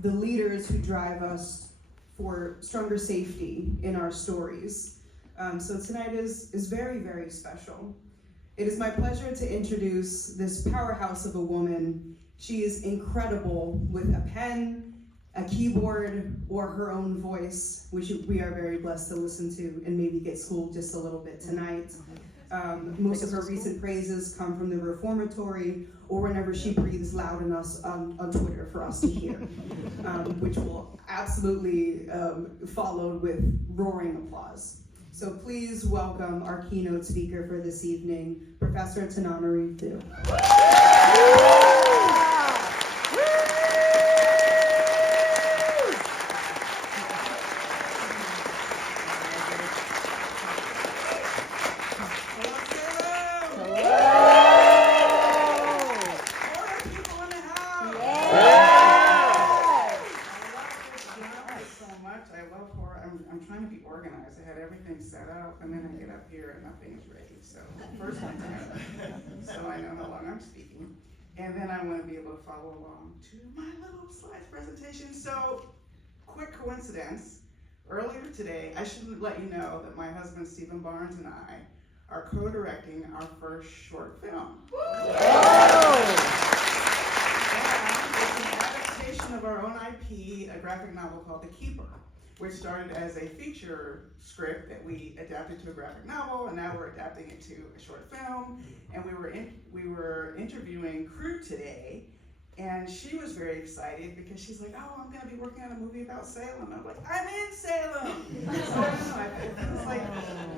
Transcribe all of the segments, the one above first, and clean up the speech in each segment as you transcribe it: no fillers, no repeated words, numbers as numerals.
the leaders who drive us for stronger safety in our stories. So tonight is very, very special. It is my pleasure to introduce this powerhouse of a woman. She is incredible with a pen, a keyboard, or her own voice, which we are very blessed to listen to and maybe get schooled just a little bit tonight. Most of her recent praises come from the reformatory or whenever she breathes loud enough on Twitter for us to hear, which will absolutely followed with roaring applause. So please welcome our keynote speaker for this evening, Professor Tananarive Due. I'm trying to be organized. I had everything set up, and then I get up here and nothing is ready. So first one time, so I know how long I'm speaking, and then I want to be able to follow along to my little slides presentation. So, quick coincidence. Earlier today, I should let you know that my husband Stephen Barnes and I are co-directing our first short film. It's an adaptation of our own IP, a graphic novel called The Keeper, which started as a feature script that we adapted to a graphic novel, and now we're adapting it to a short film. And we were interviewing crew today, and she was very excited because she's like, "Oh, I'm gonna be working on a movie about Salem." I'm like, "I'm in Salem." So I don't know.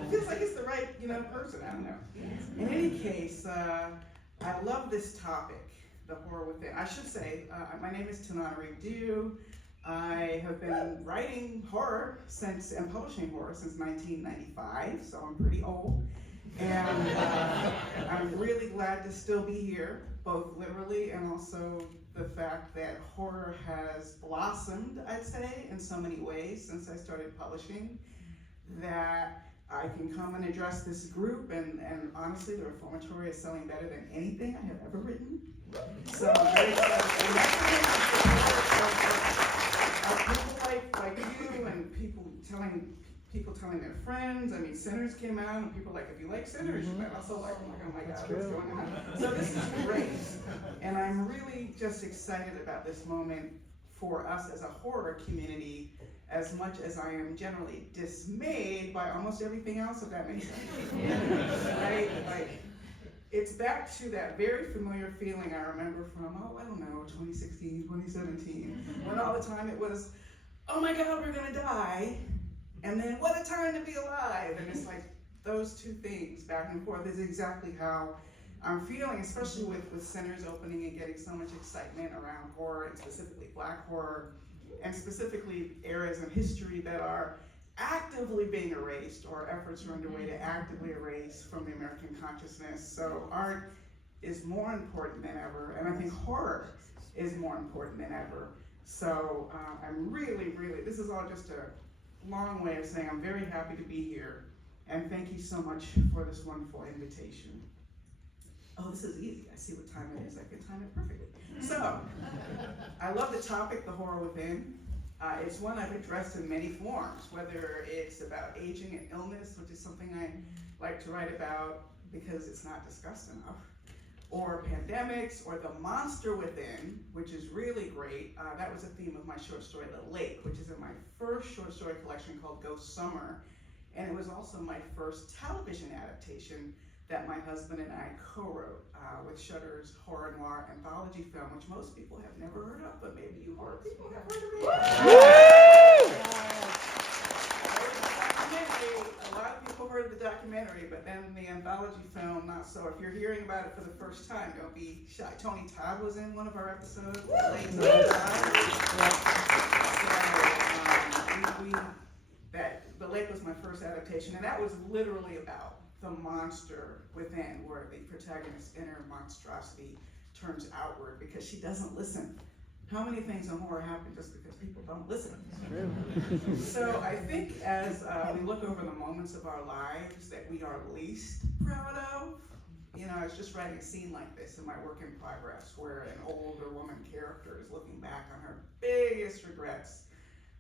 It feels like it's the right, person. I don't know. In any case, I love this topic, the horror within. I should say, my name is Tananarive Due. I have been writing horror and publishing horror since 1995, so I'm pretty old. And I'm really glad to still be here, both literally and also the fact that horror has blossomed, I'd say, in so many ways since I started publishing, that I can come and address this group, and honestly, the reformatory is selling better than anything I have ever written. So I'm very excited. People like you and people telling their friends. I mean, Sinners came out, and people like, if you like Sinners, you might also like, oh my God, what's going on? So this is great, and I'm really just excited about this moment for us as a horror community, as much as I am generally dismayed by almost everything else, if that makes sense. Right? Like, it's back to that very familiar feeling I remember from, 2016, 2017, when all the time it was, oh my God, we're gonna die, and then what a time to be alive. And it's like those two things back and forth is exactly how I'm feeling, especially with Sinners opening and getting so much excitement around horror, and specifically Black horror, and specifically eras in history that are actively being erased, or efforts are underway to actively erase from the American consciousness. So art is more important than ever, and I think horror is more important than ever. So I'm really, this is all just a long way of saying I'm very happy to be here, and thank you so much for this wonderful invitation. Oh, this is easy. I see what time it is. I can time it perfectly. So, I love the topic, the horror within. It's one I've addressed in many forms, whether it's about aging and illness, which is something I like to write about because it's not discussed enough, or pandemics, or the monster within, which is really great. That was a theme of my short story, The Lake, which is in my first short story collection called Ghost Summer. And it was also my first television adaptation that my husband and I co-wrote with Shudder's horror noir anthology film, which most people have never heard of, but maybe you horror people have heard of it. A lot of people heard of the documentary, but then the anthology film, not so. If you're hearing about it for the first time, don't be shy. Tony Todd was in one of our episodes. The Lake was my first adaptation, and that was literally about the monster within, where the protagonist's inner monstrosity turns outward because she doesn't listen. How many things in horror happen just because people don't listen? True. So I think as we look over the moments of our lives that we are least proud of, You know, I was just writing a scene like this in my work in progress where an older woman character is looking back on her biggest regrets,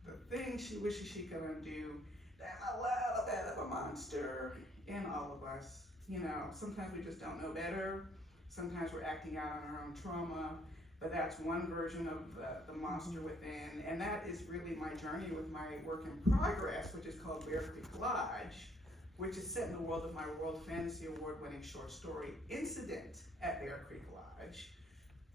the things she wishes she could undo. I'm a little bit of a monster in all of us. You know, sometimes we just don't know better. Sometimes we're acting out on our own trauma, but that's one version of the monster within. And that is really my journey with my work in progress, which is called Bear Creek Lodge, which is set in the world of my World Fantasy Award-winning short story, Incident at Bear Creek Lodge,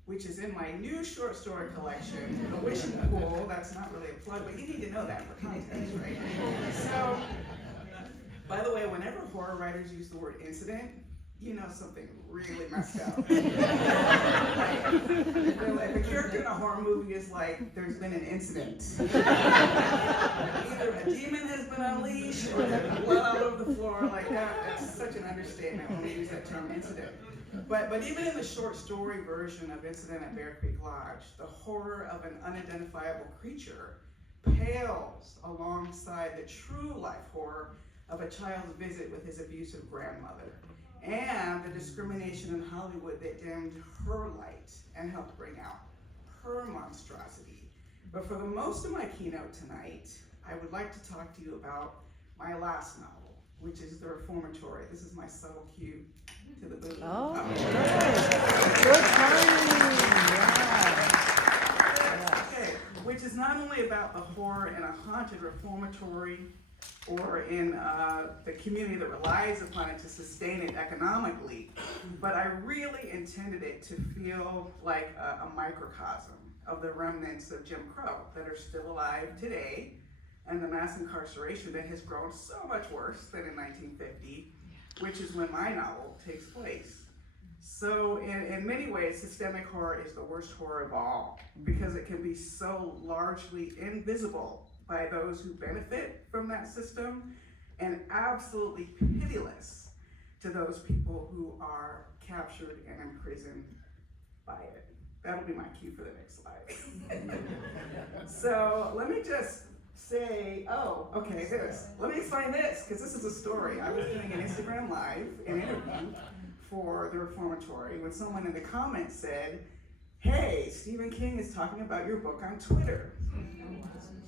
which is in my new short story collection, The Wishing Pool. That's not really a plug, but you need to know that for context, right? So, by the way, whenever horror writers use the word incident, you know something really messed up. If a character in a horror movie is like, there's been an incident. Either a demon has been unleashed or there's blood all over the floor, like that's such an understatement when we use that term incident. But even in the short story version of Incident at Bear Creek Lodge, the horror of an unidentifiable creature pales alongside the true life horror of a child's visit with his abusive grandmother, and the discrimination in Hollywood that dimmed her light and helped bring out her monstrosity. But for the most of my keynote tonight, I would like to talk to you about my last novel, which is The Reformatory. This is my subtle cue to the booth. Oh, good timing. Yeah. Okay, which is not only about the horror in a haunted reformatory or in the community that relies upon it to sustain it economically, but I really intended it to feel like a microcosm of the remnants of Jim Crow that are still alive today, and the mass incarceration that has grown so much worse than in 1950, which is when my novel takes place. So in many ways, systemic horror is the worst horror of all, because it can be so largely invisible by those who benefit from that system, and absolutely pitiless to those people who are captured and imprisoned by it. That'll be my cue for the next slide. So let me just say, let me explain this, because this is a story. I was doing an Instagram Live, an interview for The Reformatory, when someone in the comments said, "Hey, Stephen King is talking about your book on Twitter."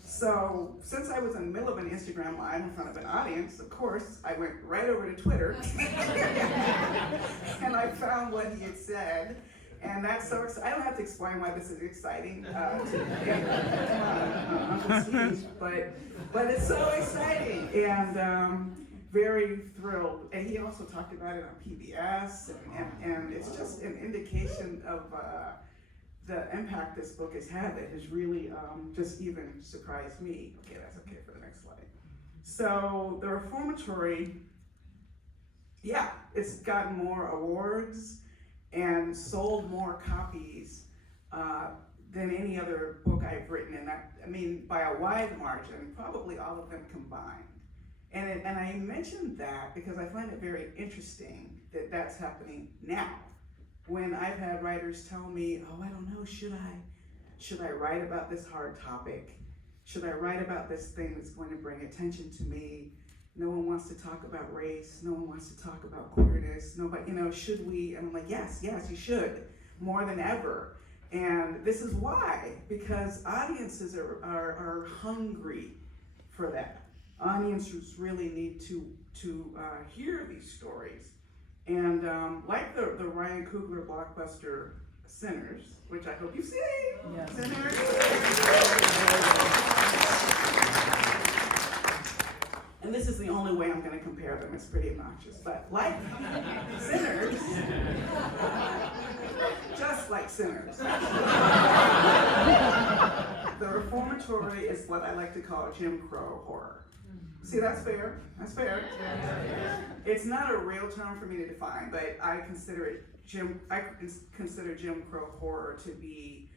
So, since I was in the middle of an Instagram Live in front of an audience, of course, I went right over to Twitter, and I found what he had said. And that's so exciting. I don't have to explain why this is exciting to Uncle Steve, but it's so exciting, and very thrilled. And he also talked about it on PBS, and it's just an indication of the impact this book has had that has really just even surprised me. Okay, that's okay for the next slide. So The Reformatory, yeah, it's gotten more awards and sold more copies than any other book I've written, and that, I mean, by a wide margin, probably all of them combined. And I mentioned that because I find it very interesting that that's happening now, when I've had writers tell me, "Oh, I don't know, should I write about this hard topic? Should I write about this thing that's going to bring attention to me? No one wants to talk about race. No one wants to talk about queerness. Nobody, should we?" And I'm like, yes, you should, more than ever. And this is why, because audiences are hungry for that. Audiences really need to hear these stories. And like the Ryan Coogler blockbuster Sinners, which I hope you've seen. Yes. Sinners. And this is the only way I'm going to compare them. It's pretty obnoxious. But like Sinners, just like Sinners, The Reformatory is what I like to call Jim Crow horror. See, that's fair. That's fair. It's not a real term for me to define, but I consider Jim Crow horror to be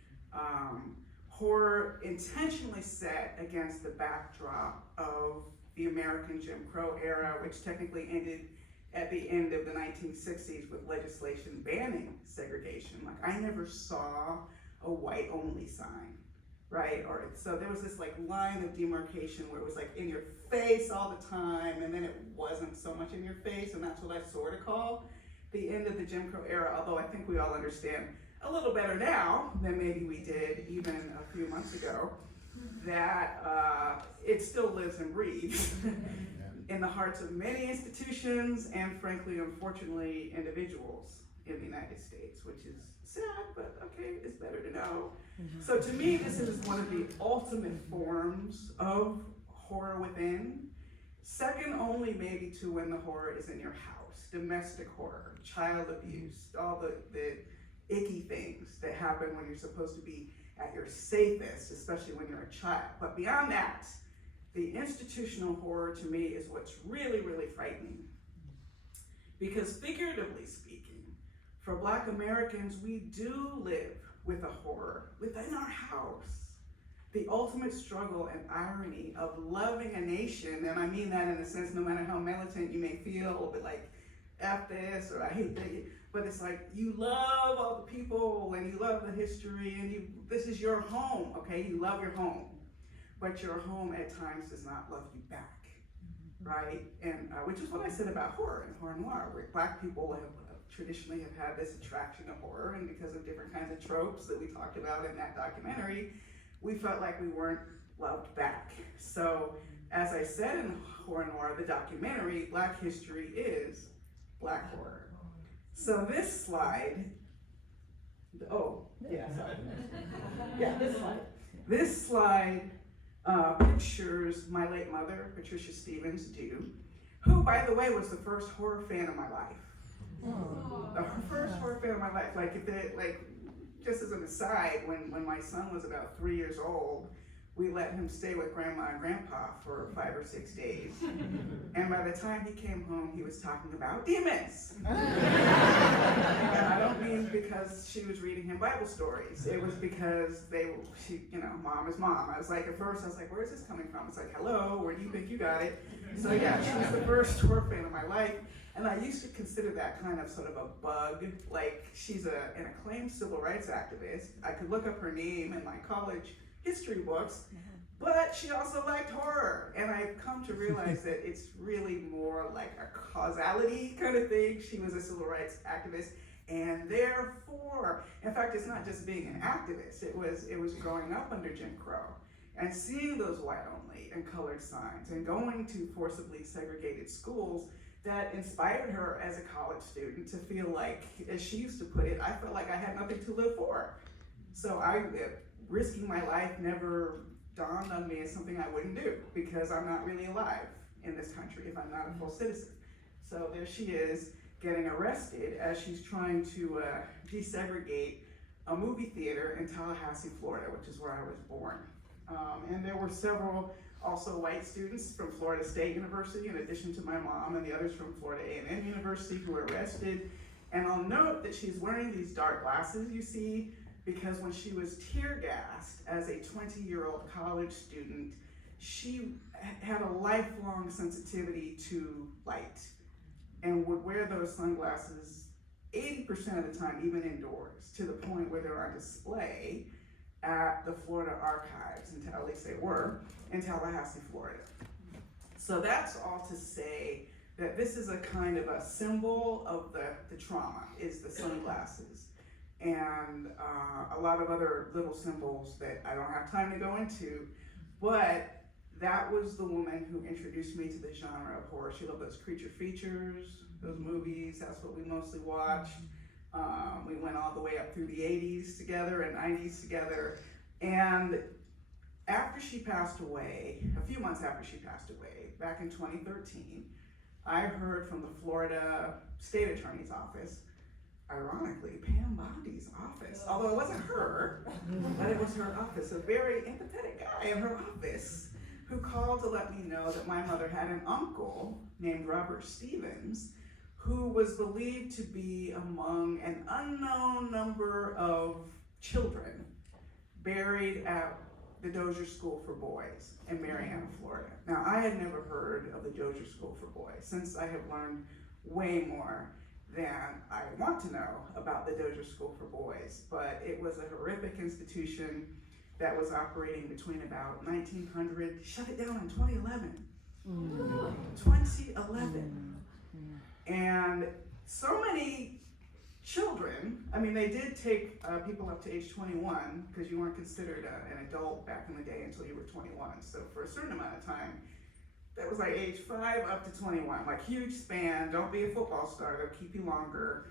horror intentionally set against the backdrop of the American Jim Crow era, which technically ended at the end of the 1960s with legislation banning segregation. Like, I never saw a white-only sign, right? Or so there was this like line of demarcation where it was like in your face all the time, and then it wasn't so much in your face, and that's what I sort of call the end of the Jim Crow era, although I think we all understand a little better now than maybe we did even a few months ago, that it still lives and breathes in the hearts of many institutions and, frankly, unfortunately, individuals in the United States, which is sad, but okay, it's better to know. So to me, this is one of the ultimate forms of horror within, second only maybe to when the horror is in your house, domestic horror, child abuse, all the icky things that happen when you're supposed to be at your safest, especially when you're a child. But beyond that, the institutional horror to me is what's really, really frightening. Because figuratively speaking, for Black Americans, we do live with a horror within our house. The ultimate struggle and irony of loving a nation, and I mean that in a sense, no matter how militant you may feel, but like, F this, or I hate that, but it's like, you love all the people, and you love the history, and this is your home, okay? You love your home, but your home at times does not love you back, right? And which is what I said about horror and horror noir, where Black people have traditionally have had this attraction to horror, and because of different kinds of tropes that we talked about in that documentary, we felt like we weren't loved back. So, as I said in Horror Noir, the documentary, Black history is Black horror. So this slide, this slide pictures my late mother, Patricia Stevens Due, who, by the way, was the first horror fan of my life. The first horror fan of my life, just as an aside, when my son was about 3 years old, we let him stay with Grandma and Grandpa for 5 or 6 days. And by the time he came home, he was talking about demons. And I don't mean because she was reading him Bible stories. It was because mom is mom. I was like, at first, I was like, where is this coming from? It's like, hello, where do you think you got it? So yeah, she was the first horror fan of my life. And I used to consider that kind of sort of a bug. Like, she's an acclaimed civil rights activist. I could look up her name in my college history books, but she also liked horror. And I've come to realize that it's really more like a causality kind of thing. She was a civil rights activist, and therefore, in fact, it's not just being an activist. It was growing up under Jim Crow and seeing those white only and colored signs and going to forcibly segregated schools that inspired her as a college student to feel like, as she used to put it, I felt like I had nothing to live for. So risking my life never dawned on me as something I wouldn't do, because I'm not really alive in this country if I'm not a full citizen. So there she is getting arrested as she's trying to desegregate a movie theater in Tallahassee, Florida, which is where I was born. And there were several also white students from Florida State University, in addition to my mom, and the others from Florida A&M University who were arrested. And I'll note that she's wearing these dark glasses you see, because when she was tear gassed as a 20-year-old college student, she had a lifelong sensitivity to light and would wear those sunglasses 80% of the time, even indoors, to the point where they're on display at the Florida Archives, at least they were, in Tallahassee, Florida. So that's all to say that this is a kind of a symbol of the trauma, is the sunglasses. And a lot of other little symbols that I don't have time to go into, but that was the woman who introduced me to the genre of horror. She loved those creature features, those movies, that's what we mostly watched. We went all the way up through the 80s together and 90s together. And after she passed away, a few months after she passed away, back in 2013, I heard from the Florida State Attorney's Office, ironically, Pam Bondi's office, although it wasn't her, but it was her office, a very empathetic guy in her office who called to let me know that my mother had an uncle named Robert Stevens, who was believed to be among an unknown number of children buried at the Dozier School for Boys in Marianna, Florida. Now, I had never heard of the Dozier School for Boys, since I have learned way more than I want to know about the Dozier School for Boys, but it was a horrific institution that was operating between about 1900, shut it down in 2011. 2011. And so many children, I mean, they did take people up to age 21 because you weren't considered an adult back in the day until you were 21. So for a certain amount of time, that was like age 5 up to 21, like huge span. Don't be a football star, they'll keep you longer.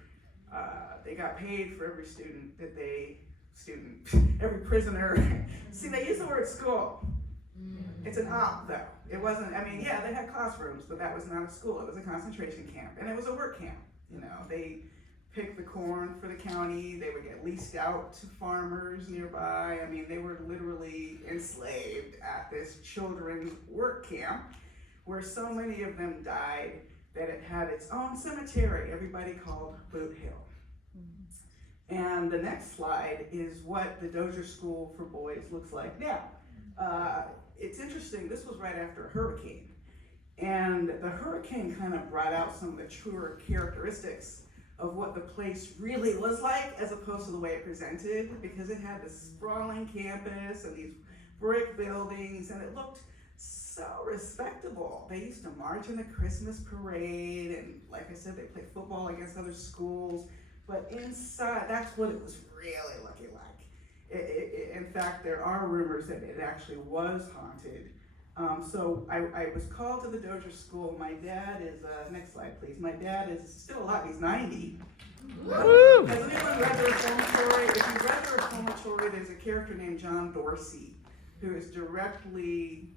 They got paid for every every prisoner. See, they use the word school. It's an op though. It wasn't, I mean, yeah, they had classrooms, but that was not a school. It was a concentration camp, and it was a work camp. You know, they picked the corn for the county. They would get leased out to farmers nearby. I mean, they were literally enslaved at this children's work camp where so many of them died that it had its own cemetery, everybody called Boot Hill. And the next slide is what the Dozier School for Boys looks like now. It's interesting, this was right after a hurricane. And the hurricane kind of brought out some of the truer characteristics of what the place really was like as opposed to the way it presented, because it had this sprawling campus and these brick buildings, and it looked so respectable. They used to march in the Christmas parade, and like I said, they played football against other schools, but inside, that's what it was really looking like. In fact, there are rumors that it actually was haunted. So I was called to the Dozier School. My dad is, next slide please, my dad is still alive, he's 90. Woo! Has anyone read the reformatory? If you read the reformatory, there's a character named John Dorsey, who is directly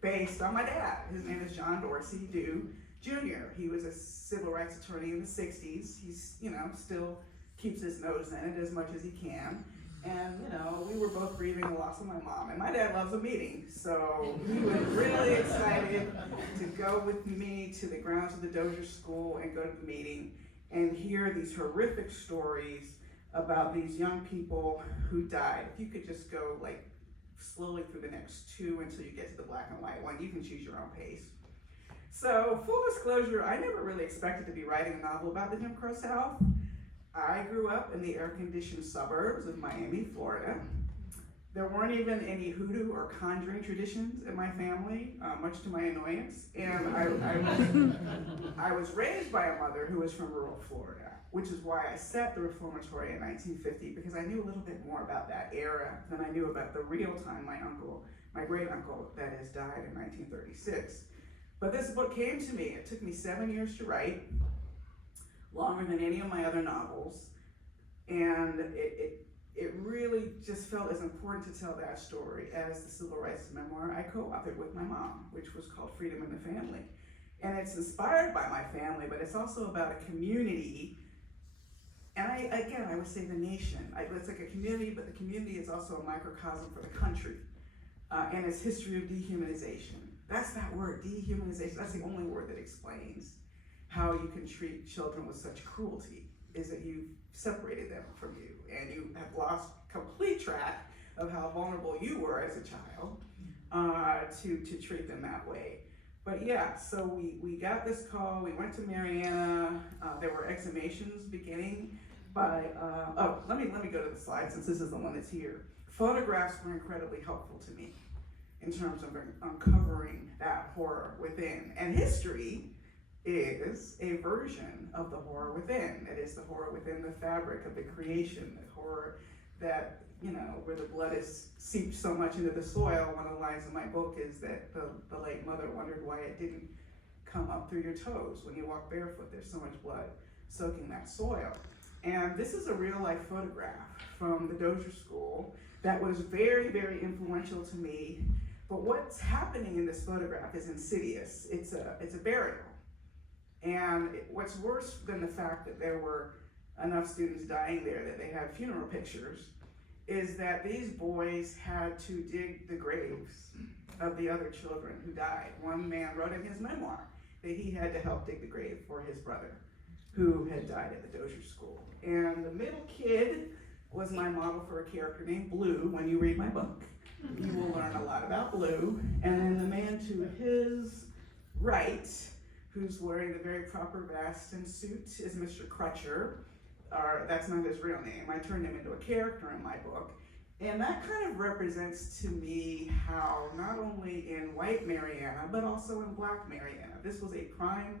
based on my dad. His name is John Dorsey Due Jr. He was a civil rights attorney in the 60s. He's, you know, still keeps his nose in it as much as he can. And, you know, we were both grieving the loss of my mom. And my dad loves a meeting. So he was really excited to go with me to the grounds of the Dozier School and go to the meeting and hear these horrific stories about these young people who died. If you could just go, like, slowly through the next 2 until you get to the black and white one. You can choose your own pace. So, full disclosure, I never really expected to be writing a novel about the Jim Crow South. I grew up in the air-conditioned suburbs of Miami, Florida. There weren't even any hoodoo or conjuring traditions in my family, much to my annoyance. And I was raised by a mother who was from rural Florida, which is why I set the reformatory in 1950, because I knew a little bit more about that era than I knew about the real time my great uncle, that has died in 1936. But this book came to me. It took me 7 years to write, longer than any of my other novels, and it really just felt as important to tell that story as the civil rights memoir I co-authored with my mom, which was called Freedom in the Family. And it's inspired by my family, but it's also about a community, and I would say the nation. It's like a community, but the community is also a microcosm for the country, and its history of dehumanization. That's that word, dehumanization. That's the only word that explains how you can treat children with such cruelty, is that you've separated them from you and you have lost complete track of how vulnerable you were as a child to treat them that way. But yeah, so we got this call, we went to Mariana, there were exhumations beginning by, let me go to the slide since this is the one that's here. Photographs were incredibly helpful to me in terms of uncovering that horror within. And history is a version of the horror within. It is the horror within the fabric of the creation, the horror that, you know, where the blood is seeped so much into the soil. One of the lines in my book is that the late mother wondered why it didn't come up through your toes. When you walk barefoot, there's so much blood soaking that soil. And this is a real life photograph from the Dozier School that was very, very influential to me. But what's happening in this photograph is insidious. It's a burial. And what's worse than the fact that there were enough students dying there that they had funeral pictures is that these boys had to dig the graves of the other children who died. One man wrote in his memoir that he had to help dig the grave for his brother who had died at the Dozier School. And the middle kid was my model for a character named Blue. When you read my book, you will learn a lot about Blue. And then the man to his right, who's wearing the very proper vest and suit, is Mr. Crutcher. That's not his real name. I turned him into a character in my book. And that kind of represents to me how not only in white Mariana, but also in black Mariana, this was a prime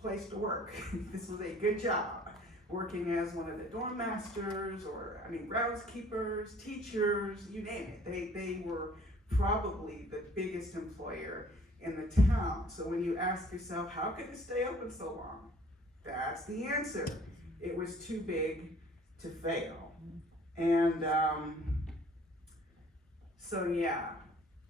place to work. This was a good job, working as one of the dorm masters, or groundskeepers, teachers, you name it. They were probably the biggest employer in the town. So when you ask yourself, how could it stay open so long? That's the answer. It was too big to fail. And so yeah,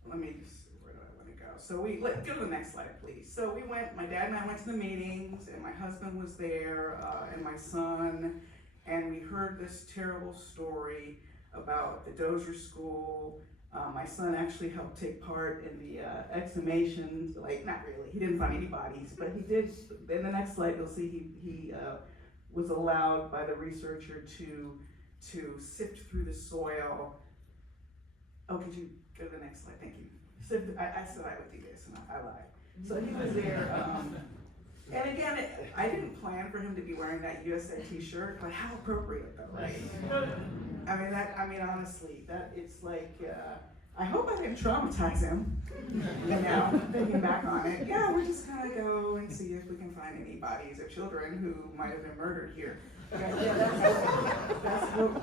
let me just, where do I want to go? So go to the next slide, please. So my dad and I went to the meetings, and my husband was there, and my son, and we heard this terrible story about the Dozier School. My son actually helped take part in the exhumations, not really, he didn't find any bodies, but he did. In the next slide, you'll see he was allowed by the researcher to sift through the soil. Oh, could you go to the next slide? Thank you. I said I would do this, and I lied. So he was there, and again, I didn't plan for him to be wearing that USA t-shirt, but how appropriate though, right? Honestly, it's like, I hope I didn't traumatize him, thinking back on it. Yeah, we're just gonna go and see if we can find any bodies of children who might have been murdered here. That's what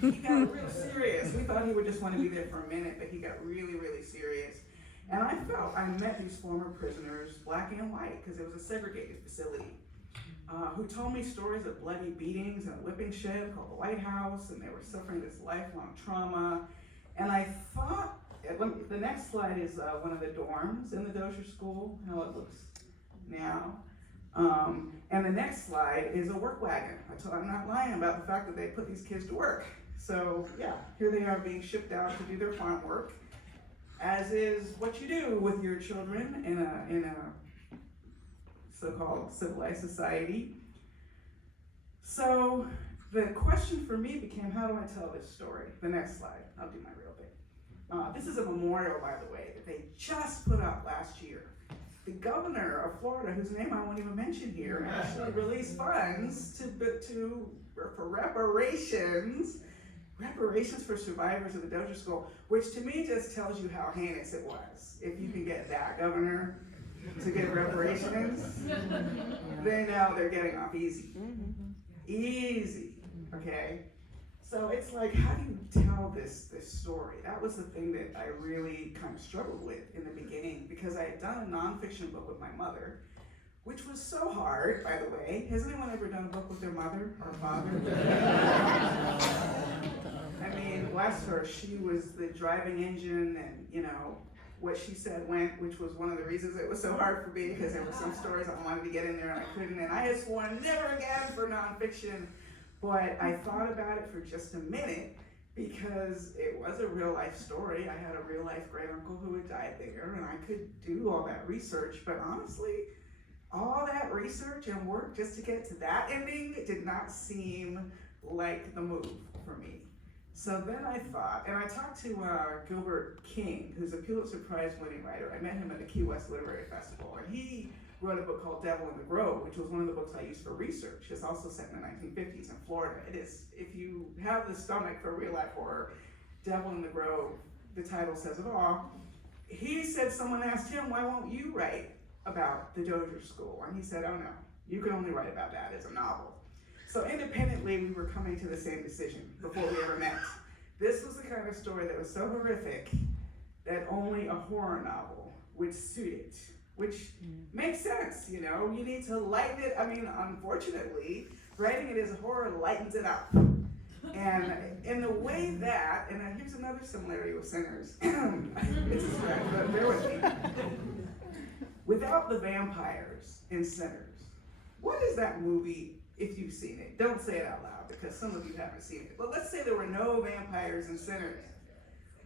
he got real serious. We thought he would just want to be there for a minute, but he got really, really serious. And I met these former prisoners, black and white, because it was a segregated facility, who told me stories of bloody beatings and a whipping shed called the White House, and they were suffering this lifelong trauma. And I thought, the next slide is one of the dorms in the Dozier School, how it looks now. And the next slide is a work wagon. I'm not lying about the fact that they put these kids to work. So yeah, here they are being shipped out to do their farm work, as is what you do with your children in a so-called civilized society. So the question for me became, how do I tell this story? The next slide, I'll do my real thing. This is a memorial, by the way, that they just put up last year. The governor of Florida, whose name I won't even mention here, actually released funds for reparations for survivors of the Dozier School, which to me just tells you how heinous it was. If you can get that governor to give reparations, they know they're getting off easy. Easy, okay? So it's like, how do you tell this story? That was the thing that I really kind of struggled with in the beginning, because I had done a nonfiction book with my mother, which was so hard, by the way. Has anyone ever done a book with their mother or father? Bless her, she was the driving engine, and what she said went, which was one of the reasons it was so hard for me, because there were some stories I wanted to get in there and I couldn't, and I had sworn never again for nonfiction. But I thought about it for just a minute, because it was a real life story. I had a real life great uncle who had died there, and I could do all that research, but honestly, all that research and work just to get to that ending did not seem like the move for me. So then I thought, and I talked to Gilbert King, who's a Pulitzer Prize winning writer. I met him at the Key West Literary Festival, and he wrote a book called Devil in the Grove, which was one of the books I used for research. It's also set in the 1950s in Florida. It is, if you have the stomach for real life horror, Devil in the Grove, the title says it all. He said someone asked him, why won't you write about the Dozier School? And he said, oh no, you can only write about that as a novel. So independently, we were coming to the same decision before we ever met. This was the kind of story that was so horrific that only a horror novel would suit it, which makes sense, you need to lighten it. Unfortunately, writing it as a horror lightens it up. And in the way that, and here's another similarity with Sinners, it's a stretch, but bear with me. Without the vampires in Sinners, what is that movie? If you've seen it, don't say it out loud, because some of you haven't seen it. But let's say there were no vampires in Sinners.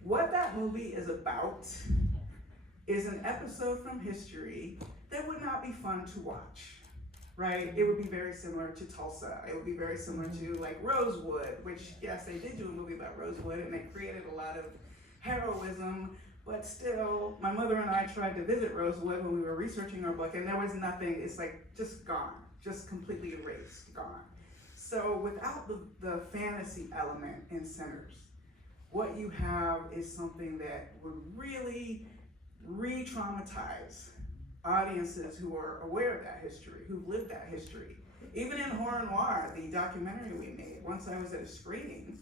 What that movie is about is an episode from history that would not be fun to watch, right? It would be very similar to Tulsa. It would be very similar to Rosewood, which, yes, they did do a movie about Rosewood, and they created a lot of heroism, but still, my mother and I tried to visit Rosewood when we were researching our book, and there was nothing. It's just gone. Just completely erased, gone. So without the fantasy element in Sinners, what you have is something that would really re-traumatize audiences who are aware of that history, who've lived that history. Even in Horror Noir, the documentary we made, once I was at a screening,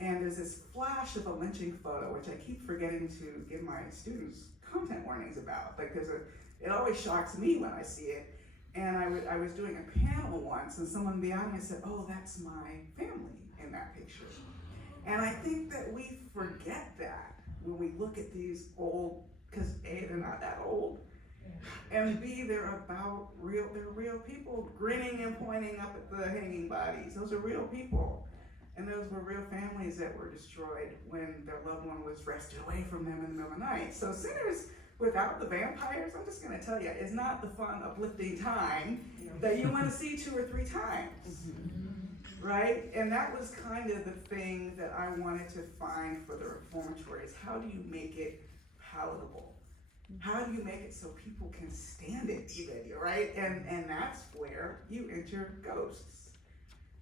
and there's this flash of a lynching photo, which I keep forgetting to give my students content warnings about, because it always shocks me when I see it. And I was doing a panel once, and someone in the audience said, "Oh, that's my family in that picture." And I think that we forget that when we look at these old, because A, they're not that old, and B, they're real people grinning and pointing up at the hanging bodies. Those are real people. And those were real families that were destroyed when their loved one was wrested away from them in the middle of the night. So Sinners without the vampires, I'm just gonna tell you, is not the fun, uplifting time that you wanna see 2 or 3 times, right? And that was kind of the thing that I wanted to find for the reformatory is how do you make it palatable? How do you make it so people can stand it even, right? And that's where you enter ghosts.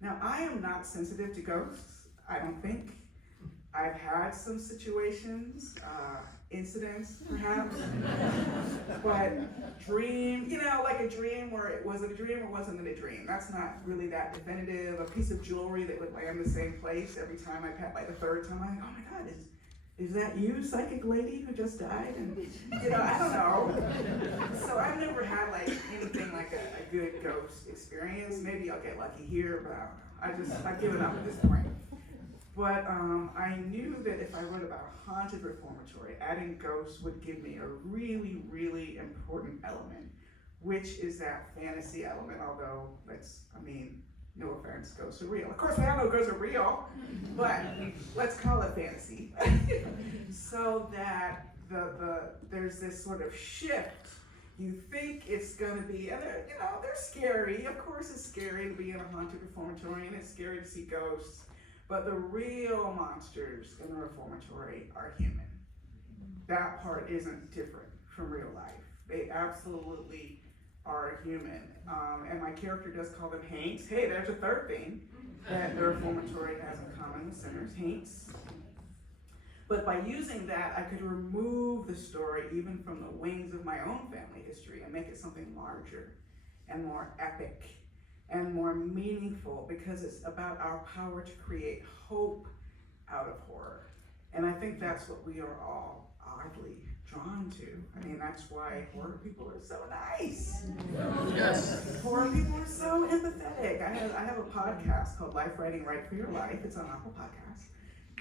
Now, I am not sensitive to ghosts, I don't think. I've had some situations, incidents perhaps, but dream, like a dream where was it a dream or wasn't it a dream? That's not really that definitive. A piece of jewelry that would land the same place every time I pat by the 3rd time, I'm like, oh my God, is that you, psychic lady who just died? And I don't know. So I've never had like anything like a good ghost experience. Maybe I'll get lucky here, but I've given up at this point. But I knew that if I wrote about a haunted reformatory, adding ghosts would give me a really, really important element, which is that fantasy element, although no offense, ghosts are real. Of course, we all know ghosts are real, but let's call it fantasy. So that there's this sort of shift. You think it's gonna be, and they're scary. Of course it's scary to be in a haunted reformatory, and it's scary to see ghosts, but the real monsters in the reformatory are human. That part isn't different from real life. They absolutely are human. And my character does call them haints. Hey, there's a 3rd thing that the reformatory has in common with Sinners, haints. But by using that, I could remove the story even from the wings of my own family history and make it something larger and more epic and more meaningful, because it's about our power to create hope out of horror. And I think that's what we are all oddly drawn to. That's why horror people are so nice. Yes. Horror people are so empathetic. I have a podcast called Life Writing Right for Your Life. It's on Apple Podcasts.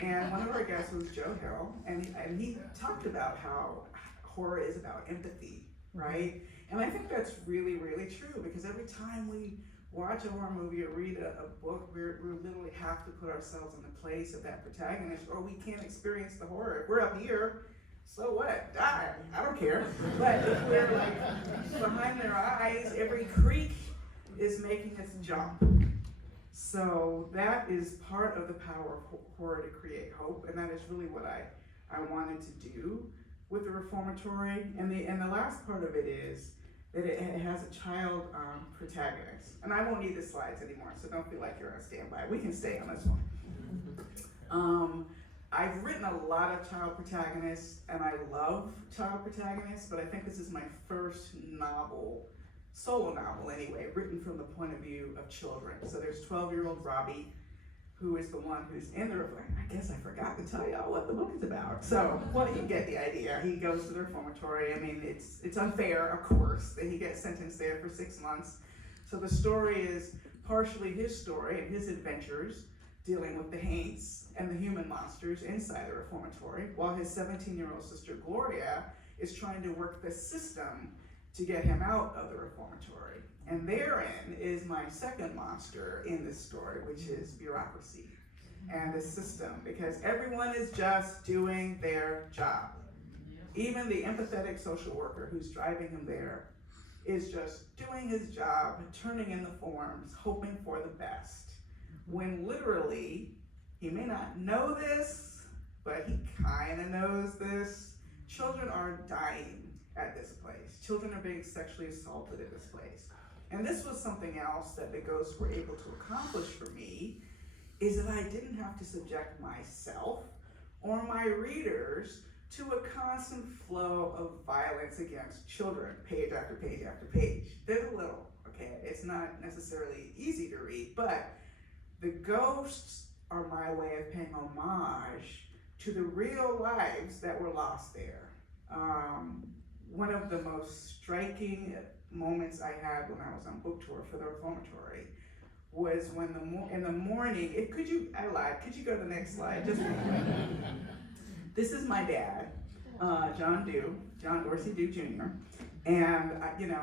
And one of our guests was Joe Hill, and he talked about how horror is about empathy, right? And I think that's really, really true, because every time we watch a horror movie or read a book, we literally have to put ourselves in the place of that protagonist, or we can't experience the horror. If we're up here, so what? Die. I don't care. But if we're like behind their eyes, every creak is making us jump. So that is part of the power of horror to create hope, and that is really what I wanted to do with the reformatory. And the last part of it is that it has a child protagonist. And I won't need the slides anymore, so don't feel like you're on standby. We can stay on this one. I've written a lot of child protagonists, and I love child protagonists, but I think this is my first novel, solo novel anyway, written from the point of view of children. So there's 12-year-old Robbie, who is the one who's in the reformatory. I guess I forgot to tell y'all what the book is about. So, well, you get the idea. He goes to the reformatory. It's unfair, of course, that he gets sentenced there for 6 months. So the story is partially his story and his adventures dealing with the haints and the human monsters inside the reformatory, while his 17-year-old sister Gloria is trying to work the system to get him out of the reformatory. And therein is my second monster in this story, which is bureaucracy and the system, because everyone is just doing their job. Even the empathetic social worker who's driving him there is just doing his job, turning in the forms, hoping for the best. When literally, he may not know this, but he kind of knows this. Children are dying at this place. Children are being sexually assaulted at this place. And this was something else that the ghosts were able to accomplish for me, is that I didn't have to subject myself or my readers to a constant flow of violence against children, page after page after page. There's a little, okay? It's not necessarily easy to read, but the ghosts are my way of paying homage to the real lives that were lost there. One of the most striking moments I had when I was on book tour for the reformatory was when in the morning, could you go to the next slide? Just this is my dad, John Dorsey Due Jr. And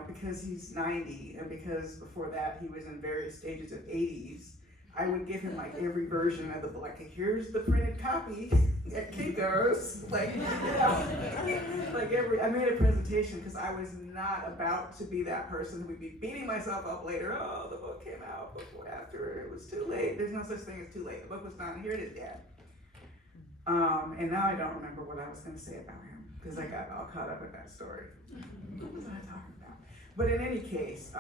because he's 90 and because before that he was in various stages of 80s, I would give him like every version of the book. Like, here's the printed copy at Kinko's. I made a presentation because I was not about to be that person who would be beating myself up later. Oh, the book came out before, after, it was too late. There's no such thing as too late. The book was done. Here it is, Dad. And now I don't remember what I was going to say about him because I got all caught up in that story. What was I talking about? But in any case,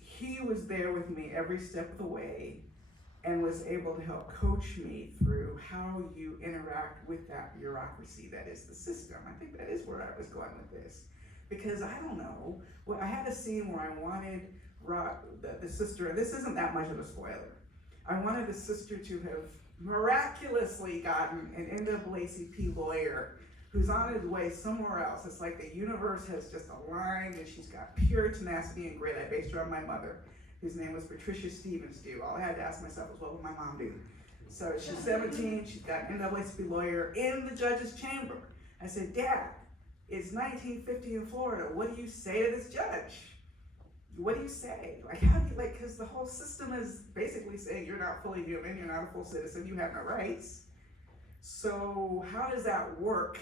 he was there with me every step of the way and was able to help coach me through how you interact with that bureaucracy that is the system. I think that is where I was going with this. Because I don't know, I had a scene where I wanted the sister, and this isn't that much of a spoiler, I wanted the sister to have miraculously gotten an NAACP lawyer who's on his way somewhere else. It's like the universe has just aligned and she's got pure tenacity and grit. I based her on my mother, whose name was Patricia Stevens Due. All I had to ask myself was, what would my mom do? So she's 17, she's got an NAACP lawyer in the judge's chamber. I said, Dad, it's 1950 in Florida. What do you say to this judge? What do you say? Because the whole system is basically saying you're not fully human, you're not a full citizen, you have no rights. So how does that work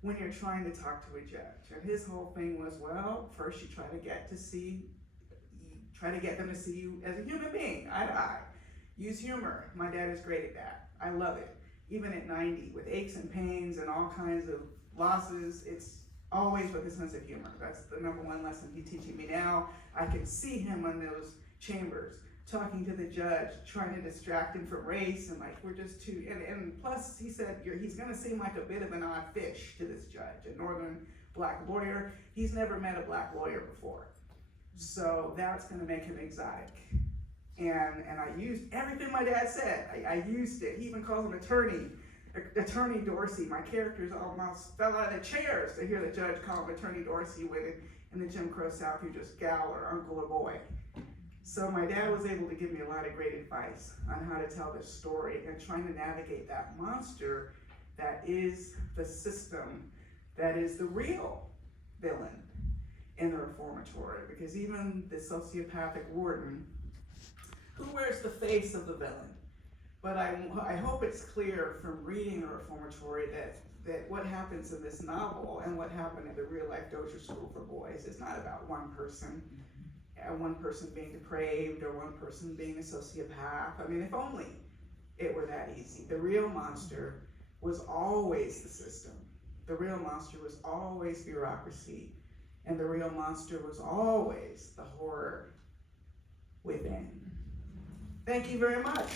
when you're trying to talk to a judge? And his whole thing was, well, first you try to get them to see you as a human being, eye to eye. Use humor. My dad is great at that. I love it. Even at 90, with aches and pains and all kinds of losses, it's always with a sense of humor. That's the number one lesson he's teaching me now. I can see him in those chambers, talking to the judge, trying to distract him from race, and we're just too, and plus he said he's gonna seem like a bit of an odd fish to this judge, a northern black lawyer. He's never met a black lawyer before. So that's gonna make him exotic. And I used everything my dad said. I used it. He even calls him Attorney Dorsey. My characters almost fell out of their chairs to hear the judge call him Attorney Dorsey when in the Jim Crow South you just gal or uncle or boy. So my dad was able to give me a lot of great advice on how to tell this story and trying to navigate that monster that is the system, that is the real villain in the reformatory. Because even the sociopathic warden, who wears the face of the villain? But I hope it's clear from reading the reformatory that what happens in this novel and what happened at the real life Dozier School for Boys is not about one person being depraved or one person being a sociopath. I mean, if only it were that easy. The real monster was always the system. The real monster was always bureaucracy. And the real monster was always the horror within. Thank you very much.